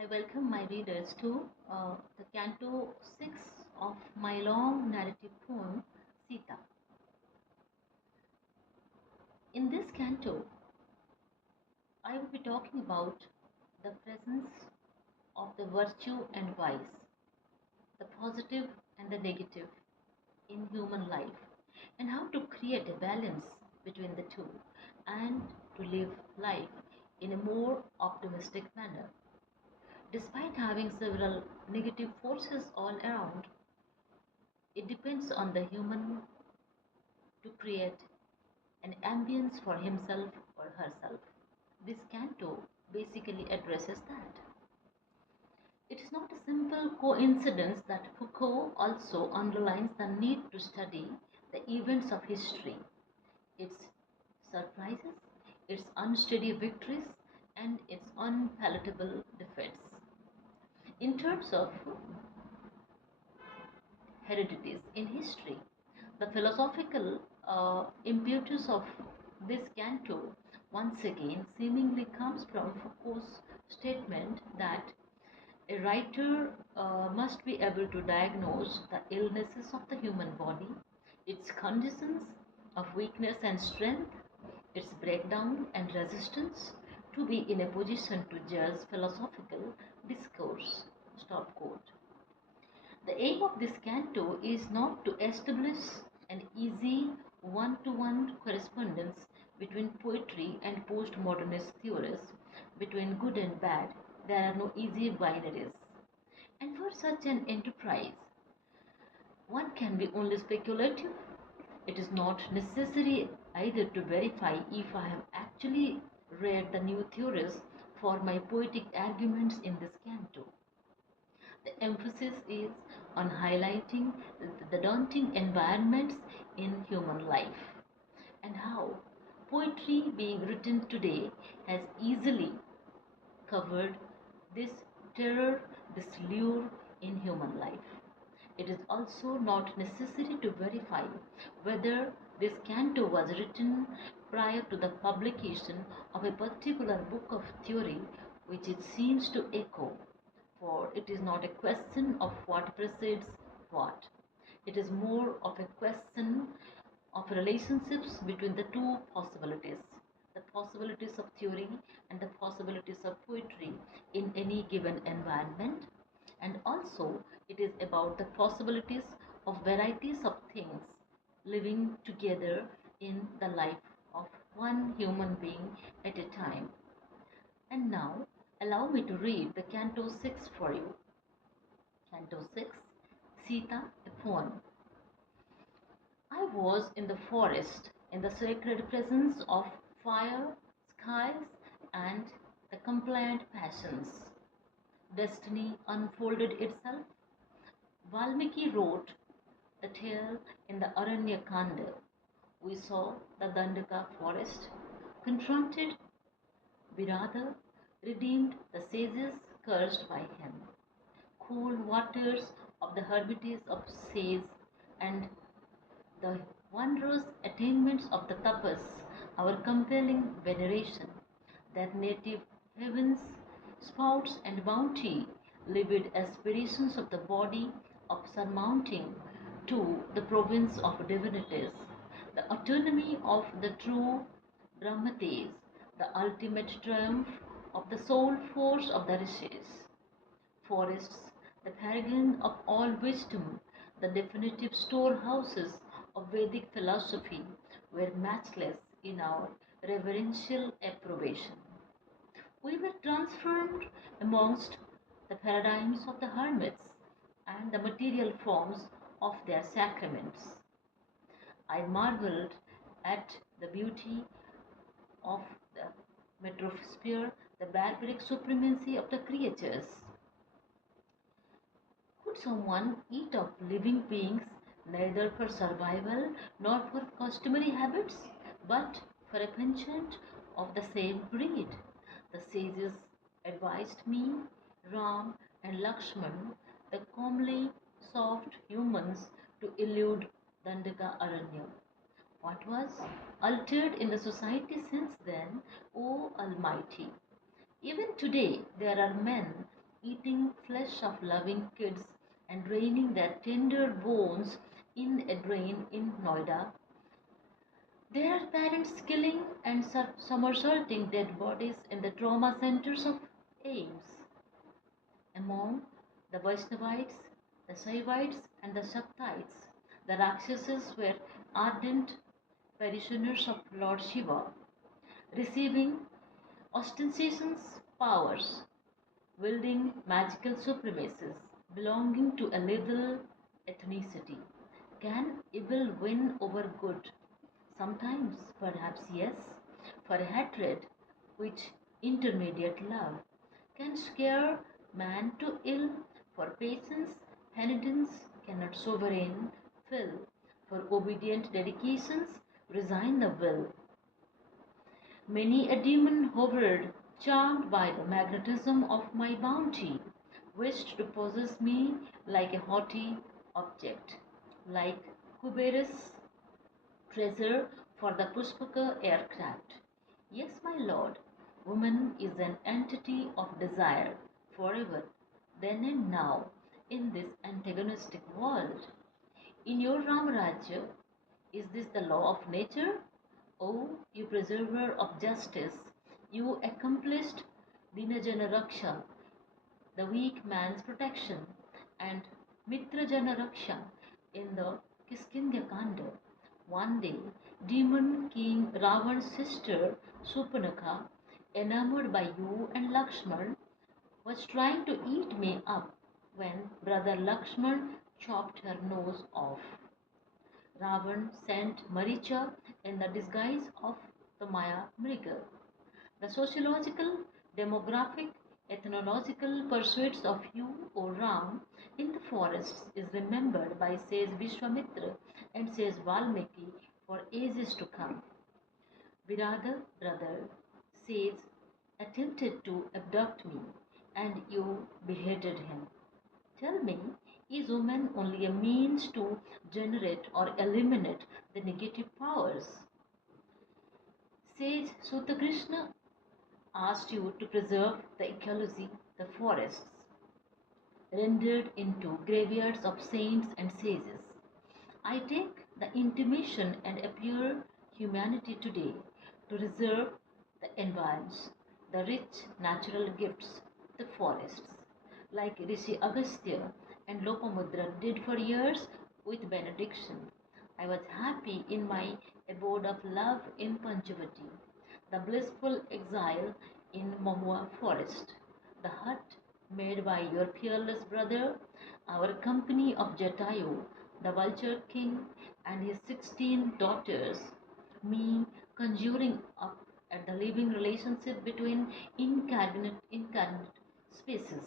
I welcome my readers to the Canto 6 of my long narrative poem, Sita. In this canto, I will be talking about the presence of the virtue and vice, the positive and the negative in human life, and how to create a balance between the two and to live life in a more optimistic manner. Despite having several negative forces all around, it depends on the human to create an ambience for himself or herself. This canto basically addresses that. It is not a simple coincidence that Foucault also underlines the need to study the events of history, its surprises, its unsteady victories, and its unpalatable defeats. In terms of heredities in history, the philosophical impetus of this canto once again seemingly comes from Foucault's statement that a writer must be able to diagnose the illnesses of the human body, its conditions of weakness and strength, its breakdown and resistance, to be in a position to judge philosophical discourse. Stop quote. The aim of this canto is not to establish an easy one-to-one correspondence between poetry and postmodernist theories, between good and bad. There are no easy binaries. And for such an enterprise, one can be only speculative. It is not necessary either to verify if I have actually read the new theories for my poetic arguments in this canto. The emphasis is on highlighting the daunting environments in human life and how poetry being written today has easily covered this terror, this lure in human life. It is also not necessary to verify whether this canto was written prior to the publication of a particular book of theory which it seems to echo, for it is not a question of what precedes what. It is more of a question of relationships between the two possibilities, the possibilities of theory and the possibilities of poetry in any given environment. And also, it is about the possibilities of varieties of things living together in the life of one human being at a time. And now, allow me to read the Canto 6 for you. Canto 6, Sita, a poem. I was in the forest, in the sacred presence of fire, skies, and the compliant passions. Destiny unfolded itself. Valmiki wrote the tale in the Aranya Kanda. We saw the Dandaka forest, confronted Virada, redeemed the sages cursed by him. Cool waters of the hermitage of sage and the wondrous attainments of the tapas, our compelling veneration, their native heavens, spouts and bounty, livid aspirations of the body of surmounting to the province of divinities, the autonomy of the true Brahmates, the ultimate triumph of the soul force of the rishis. Forests, the paragon of all wisdom, the definitive storehouses of Vedic philosophy, were matchless in our reverential approbation. We were transformed amongst the paradigms of the hermits and the material forms of their sacraments. I marveled at the beauty of the metrosphere, the barbaric supremacy of the creatures. Could someone eat up living beings neither for survival nor for customary habits, but for a penchant of the same breed? The sages advised me, Ram and Lakshman, the comely, soft humans, to elude Dandaka Aranya. What was altered in the society since then, O Almighty? Even today, there are men eating flesh of loving kids and draining their tender bones in a drain in Noida. There are parents killing and somersaulting dead bodies in the trauma centers of AIMS. Among the Vaishnavites, the Shaivites, and the Shaktites, the Rakshasas were ardent parishioners of Lord Shiva, receiving ostentatious powers, wielding magical supremacies belonging to a little ethnicity. Can evil win over good? Sometimes, perhaps yes, for hatred, which intermediate love can scare man to ill, for patience, penitence cannot sovereign fill, for obedient dedications resign the will. Many a demon hovered, charmed by the magnetism of my bounty, wished to possess me like a haughty object, like Kuberus treasure for the Pushpaka aircraft. Yes, my lord, woman is an entity of desire forever, then and now, in this antagonistic world. In your Ramarajya, is this the law of nature? O you preserver of justice, you accomplished Dinajana Raksha, the weak man's protection, and Mitrajana Raksha in the Kiskindya Kanda. One day, demon king Ravan's sister Supanakha, enamored by you and Lakshman, was trying to eat me up when brother Lakshman chopped her nose off. Ravan sent Maricha in the disguise of the Maya Mriga. The sociological, demographic, ethnological pursuits of you, O Ram, in the forests is remembered by says Vishwamitra and says Valmiki for ages to come. Virada, brother, says attempted to abduct me and you beheaded him. Tell me, is woman only a means to generate or eliminate the negative powers? Sage Sutakrishna asked you to preserve the ecology, the forests, rendered into graveyards of saints and sages. I take the intimation and appear humanity today to reserve the environs, the rich natural gifts, the forests, like Rishi Agastya and Lopamudra did for years with benediction. I was happy in my abode of love in Panchavati, the blissful exile in Mahua forest, the hut made by your peerless brother, our company of Jatayu, the vulture king and his 16 daughters, me conjuring up at the living relationship between incarnate spaces,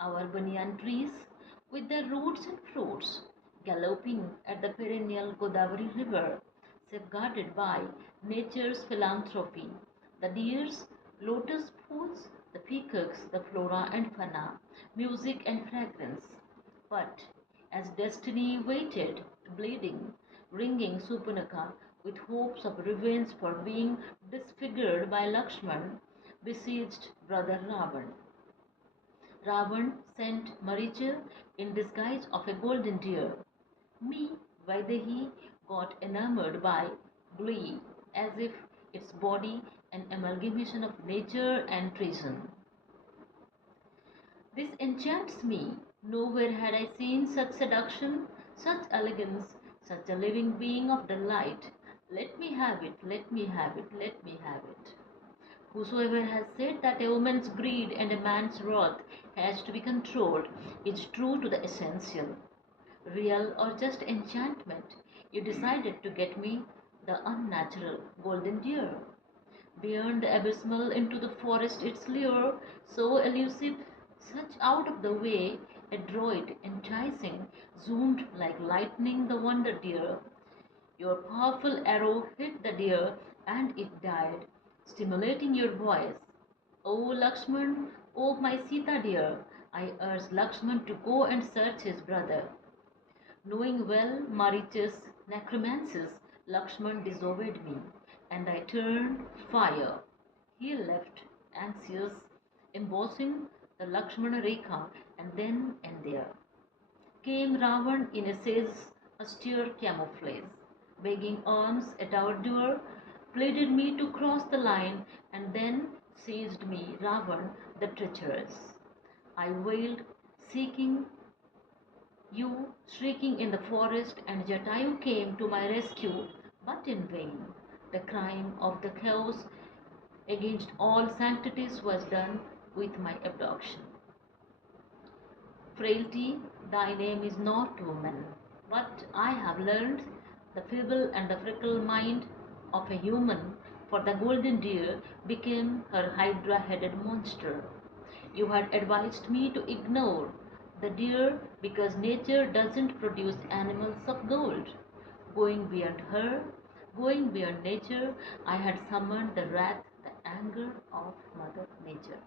our banyan trees with their roots and fruits, galloping at the perennial Godavari river, safeguarded by nature's philanthropy, the deer's lotus pools, the peacocks, the flora and fauna, music and fragrance. But as destiny waited, bleeding, ringing Supanaka with hopes of revenge for being disfigured by Lakshman, besieged brother Ravan. Ravan sent Maricha in disguise of a golden deer. Me, Vaidehi, got enamored by glee, as if its body an amalgamation of nature and treason. This enchants me. Nowhere had I seen such seduction, such elegance, such a living being of delight. Let me have it, let me have it, let me have it. Whosoever has said that a woman's greed and a man's wrath has to be controlled is true to the essential. Real or just enchantment, you decided to get me the unnatural golden deer. Beyond the abysmal into the forest its lure, so elusive, such out of the way, adroit, enticing, zoomed like lightning the wonder deer. Your powerful arrow hit the deer and it died, stimulating your voice. O Lakshman, O my Sita dear, I urged Lakshman to go and search his brother. Knowing well Maricha's necromancies, Lakshman disobeyed me, and I turned fire. He left, anxious, embossing the Lakshmana Rekha, and then and there came Ravan in a sage austere camouflage, begging alms at our door, pleaded me to cross the line, and then seized me, Ravan the treacherous. I wailed, seeking you, shrieking in the forest, and Jatayu came to my rescue, but in vain. The crime of the chaos against all sanctities was done with my abduction. Frailty, thy name is not woman, but I have learned the feeble and the fickle mind of a human, for the golden deer became her hydra headed monster. You had advised me to ignore the deer because nature doesn't produce animals of gold. Going beyond her, going beyond nature, I had summoned the wrath, the anger of Mother Nature.